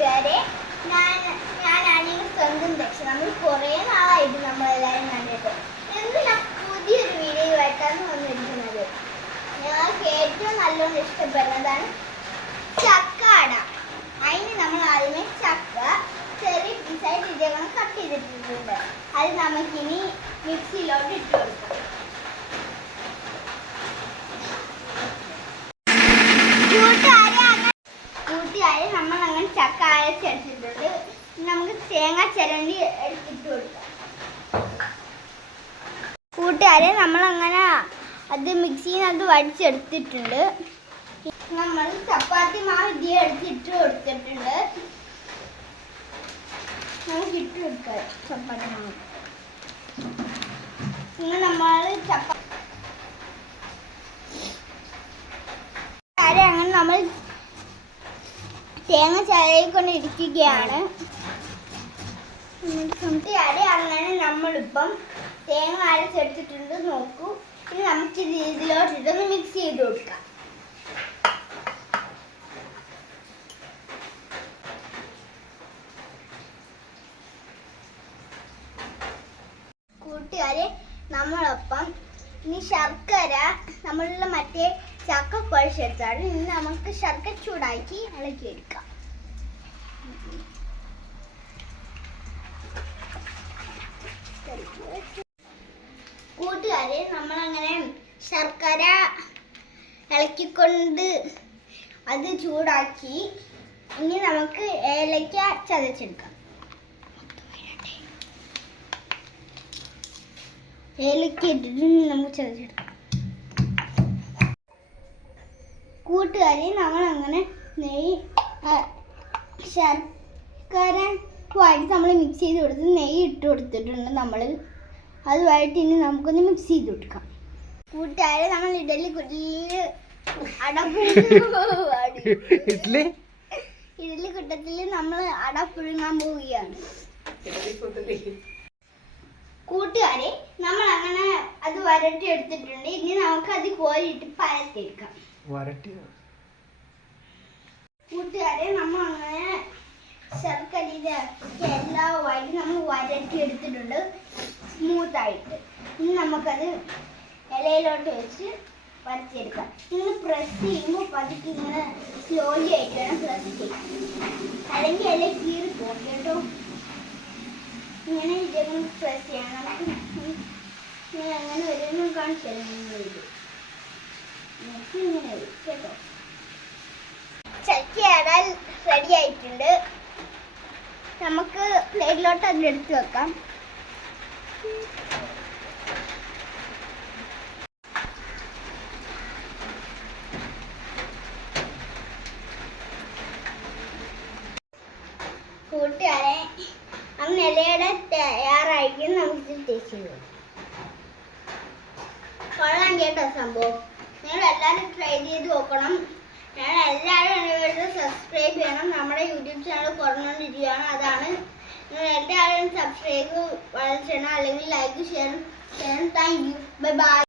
കൂട്ടുകാരെ ഞാൻ ഞാനാണ് സ്വന്തം ദക്ഷ നമ്മൾ കുറേ നാളായിട്ട് നമ്മളെല്ലാവരും കണ്ടിട്ട്. എന്തിനാ പുതിയൊരു വീഡിയോ ആയിട്ടാണ് വന്നിരിക്കുന്നത്? ഞങ്ങൾക്ക് ഏറ്റവും നല്ലോണം ഇഷ്ടപ്പെടുന്നതാണ് ചക്കാട. അതിന് നമ്മൾ ആദ്യമേ ചക്ക ചെറിയ പീസായിട്ട് ഇതേപോലെ കട്ട് ചെയ്തിട്ടിട്ടുണ്ട്. അത് നമുക്കിനി മിക്സിയിലോട്ട് ഇട്ട് കൊടുക്കാം. നമ്മൾ അങ്ങനെ ചക്ക നമുക്ക് തേങ്ങ ചിരണ്ടി എടുത്തിട്ട് കൊടുക്കാം. കൂട്ടുകാരെ നമ്മൾ അങ്ങനെ അത് മിക്സിന്ന് വടിച്ചെടുത്തിട്ടുണ്ട് നമ്മൾ ചപ്പാത്തി മാവ് ഇതി എടുത്തിട്ട് കൊടുത്തിട്ടുണ്ട്. നമുക്ക് ഇട്ട് കൊടുക്കാം ചപ്പാത്തി മാവ്. ഇനി നമ്മൾ ചപ്പാത്തി കാര്യം അങ്ങനെ നമ്മൾ തേങ്ങ ചരയിക്കൊണ്ട് ഇരിക്കുകയാണ് കൂട്ടുകാരെ അങ്ങനെ നമ്മളിപ്പം തേങ്ങ അരച്ചെടുത്തിട്ടുണ്ട്. നോക്കൂ. ഇനി നമുക്ക് ഇത് ഇതിലോട്ടിട്ടൊന്ന് മിക്സ് ചെയ്ത് കൊടുക്കാം. കൂട്ടുകാരെ നമ്മളൊപ്പം ഇനി ശർക്കര നമ്മളുള്ള മറ്റേ ചക്ക കുഴച്ചെടുത്താണ് ഇനി നമുക്ക് ശർക്കര ചൂടാക്കി ഇളക്കി എടുക്കാം. കൂട്ടുകാരെ നമ്മളങ്ങനെ ശർക്കര ഇളക്കിക്കൊണ്ട് അത് ചൂടാക്കി ഇനി നമുക്ക് ഏലക്ക ചതച്ചെടുക്കാം. ഏലക്ക ഇട്ടിട്ട് നമുക്ക് ചതച്ചെടുക്കാം. കൂട്ടുകാരി നമ്മൾ അങ്ങനെ നെയ്യ് ശർക്കര വഴി നമ്മൾ മിക്സ് ചെയ്ത് കൊടുത്ത് നെയ്യ് ഇട്ട് കൊടുത്തിട്ടുണ്ട് നമ്മൾ അതുമായിട്ട് ഇനി നമുക്കൊന്ന് മിക്സ് ചെയ്ത് കൊടുക്കാം. കൂട്ടുകാരെ നമ്മൾ ഇഡലി കുട്ടിയിൽ അടപ്പുഴുങ്ങാൻ ഇഡ്ലി? ഇഡലി കുട്ടത്തിൽ നമ്മൾ അടപ്പുഴുങ്ങാൻ പോവുകയാണ്. കൂട്ടുകാരെ നമ്മൾ അങ്ങനെ അത് വരട്ടി എടുത്തിട്ടുണ്ട്. ഇനി നമുക്ക് അത് കോരിയിട്ട് പരത്തിയെടുക്കാം. വരട്ടി. കൂട്ടുകാരെ നമ്മൾ അങ്ങനെ ശർക്കര എല്ലാ എല്ലാമായിട്ട് നമ്മൾ വരട്ടി എടുത്തിട്ടുണ്ട്. സ്മൂത്ത് ആയിട്ട്. ഇനി നമുക്കത് ഇലയിലോട്ട് വെച്ച് വരച്ചെടുക്കാം ഇങ്ങനെ പ്രസ് ചെയ്യുമ്പോൾ പതുക്കെ ഇങ്ങനെ സ്ലോലി ആയിട്ട് വേണം പ്രസ് ചെയ്യാം അല്ലെങ്കിൽ ഇല കീറി പോകും കേട്ടോ. ഇങ്ങനെ ഇതേപോലെ പ്രസ് നമുക്ക് അങ്ങനെ വരുമെന്ന് കാണിച്ചു കേട്ടോ. റെഡി ആയിട്ടുണ്ട്. നമുക്ക് പ്ലേറ്റിലോട്ട് അതിൽ എടുത്ത് വെക്കാം. കൂട്ടുകാരെ അന്ന് ഇലയുടെ തയ്യാറായിരിക്കും നമുക്ക് ടേസ്റ്റ് ചെയ്ത് കൊള്ളാം കേട്ടോ സംഭവം. നിങ്ങൾ എല്ലാവരും ട്രൈ ചെയ്ത് നോക്കണം. ഞാൻ എല്ലാവരും എന്നെ സബ്സ്ക്രൈബ് ചെയ്യണം. നമ്മുടെ യൂട്യൂബ് ചാനൽ കുറഞ്ഞുകൊണ്ടിരിക്കുകയാണ് അതാണ്. നിങ്ങൾ എല്ലാവരും സബ്സ്ക്രൈബ് ചെയ്യണം അല്ലെങ്കിൽ ലൈക്ക് ചെയ്യണം ചെയ്യണം താങ്ക് യു ബൈ ബൈ